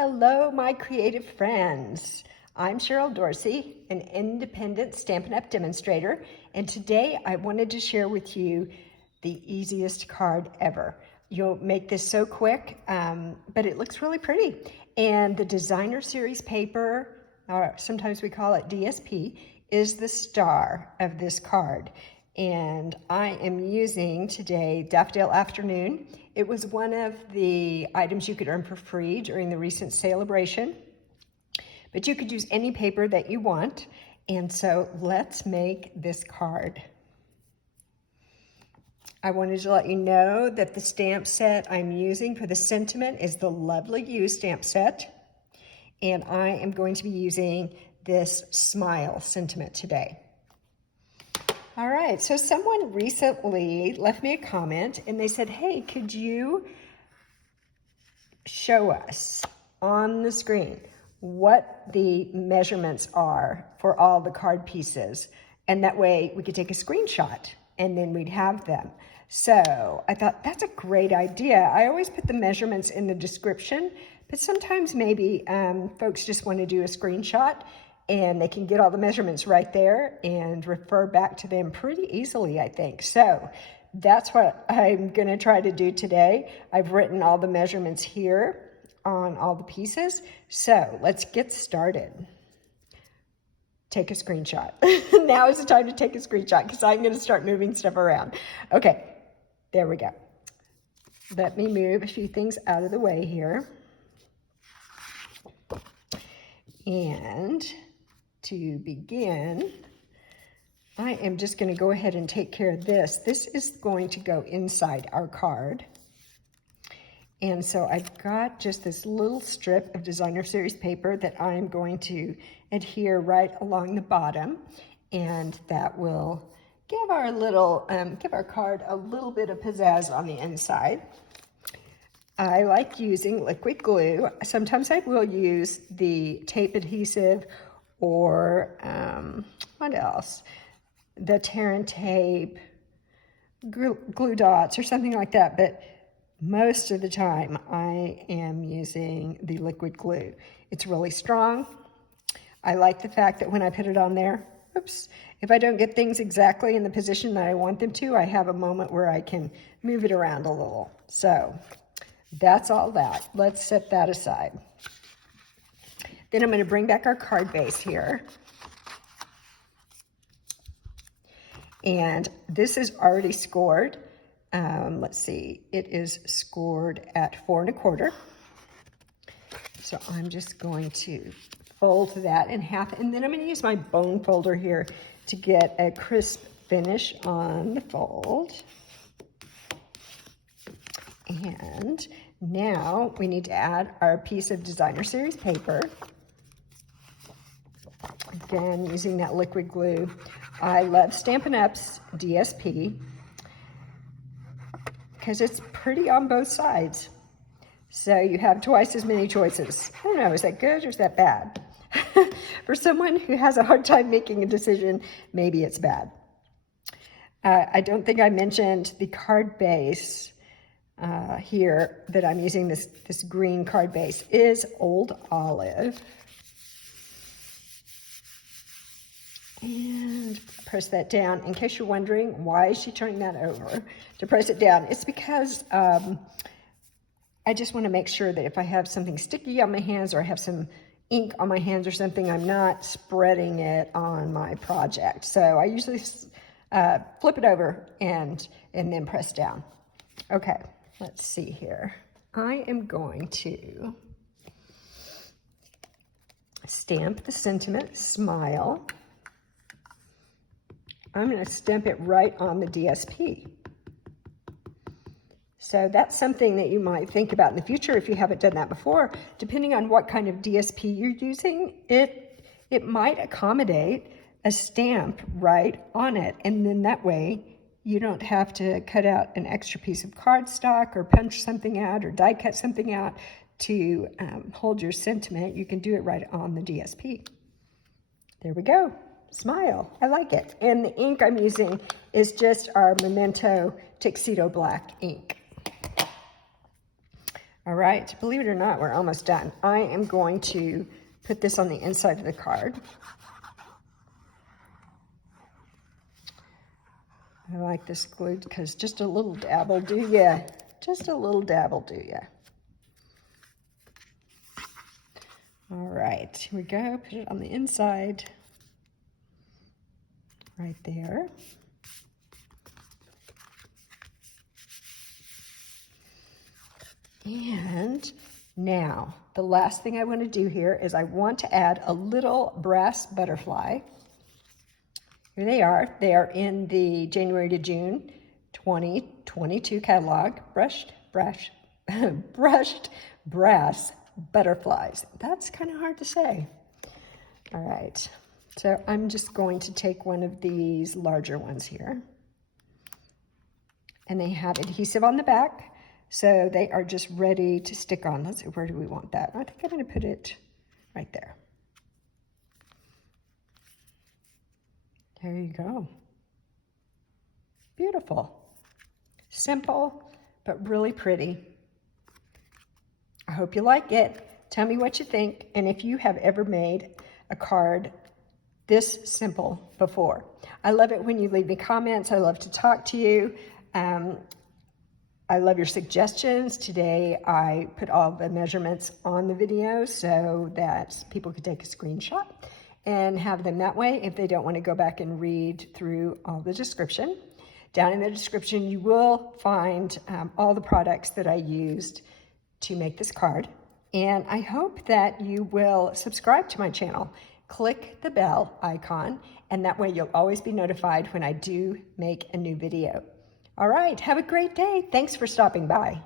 Hello, my creative friends. I'm Cheryl Dorsey, an independent Stampin' Up! Demonstrator, and today I wanted to share with you the easiest card ever. You'll make this so quick, but it looks really pretty. And the designer series paper, or sometimes we call it DSP, is the star of this card. And I am using today Daffodil Afternoon. It was one of the items you could earn for free during the recent sale of Bration. But you could use any paper that you want. And so let's make this card. I wanted to let you know that the stamp set I'm using for the sentiment is the Lovely You stamp set. And I am going to be using this Smile sentiment today. All right, so someone recently left me a comment and they said, hey, could you show us on the screen what the measurements are for all the card pieces? And that way we could take a screenshot and then we'd have them. So I thought that's a great idea. I always put the measurements in the description, but sometimes maybe folks just want to do a screenshot and they can get all the measurements right there and refer back to them pretty easily, I think. So that's what I'm gonna try to do today. I've written all the measurements here on all the pieces. So let's get started. Take a screenshot. Now is the time to take a screenshot because I'm gonna start moving stuff around. Okay, there we go. Let me move a few things out of the way here. And to begin, I am just going to go ahead and take care of this. This is going to go inside our card. And so I've got just this little strip of designer series paper that I'm going to adhere right along the bottom. And that will give our card a little bit of pizzazz on the inside. I like using liquid glue. Sometimes I will use the tape adhesive or what else? The tear and tape, glue dots or something like that. But most of the time I am using the liquid glue. It's really strong. I like the fact that when I put it on there, oops, if I don't get things exactly in the position that I want them to, I have a moment where I can move it around a little. So that's all that. Let's set that aside. Then I'm going to bring back our card base here. And this is already scored. Let's see, it is scored at 4 1/4. So I'm just going to fold that in half. And then I'm going to use my bone folder here to get a crisp finish on the fold. And now we need to add our piece of designer series paper. Again, using that liquid glue. I love Stampin' Up's DSP because it's pretty on both sides. So you have twice as many choices. I don't know, is that good or is that bad? For someone who has a hard time making a decision, maybe it's bad. I don't think I mentioned the card base here that I'm using. This green card base is Old Olive. And press that down. In case you're wondering, why is she turning that over to press it down? It's because I just want to make sure that if I have something sticky on my hands or I have some ink on my hands or something, I'm not spreading it on my project. So I usually flip it over and then press down. Okay, let's see here. I am going to stamp the sentiment, Smile. I'm going to stamp it right on the DSP. So that's something that you might think about in the future if you haven't done that before. Depending on what kind of DSP you're using, it might accommodate a stamp right on it. And then that way you don't have to cut out an extra piece of cardstock or punch something out or die cut something out to hold your sentiment. You can do it right on the DSP. There we go. Smile. I like it. And the ink I'm using is just our Memento Tuxedo black ink. All right, believe it or not, we're almost done. I am going to put this on the inside of the card. I like this glue because just a little dab will do ya. Just a little dab will do ya. All right, here we go. Put it on the inside. Right there. And now, the last thing I want to do here is I want to add a little brass butterfly. Here they are. They are in the January to June 2022 catalog. Brushed brass butterflies. That's kind of hard to say. All right. So I'm just going to take one of these larger ones here. And they have adhesive on the back. So they are just ready to stick on. Let's see, where do we want that? I think I'm going to put it right there. There you go. Beautiful. Simple, but really pretty. I hope you like it. Tell me what you think, and if you have ever made a card this simple before. I love it when you leave me comments. I love to talk to you. I love your suggestions. Today I put all the measurements on the video so that people could take a screenshot and have them that way if they don't want to go back and read through all the description. Down in the description you will find all the products that I used to make this card. And I hope that you will subscribe to my channel. Click the bell icon, and that way you'll always be notified when I do make a new video. All right, have a great day. Thanks for stopping by.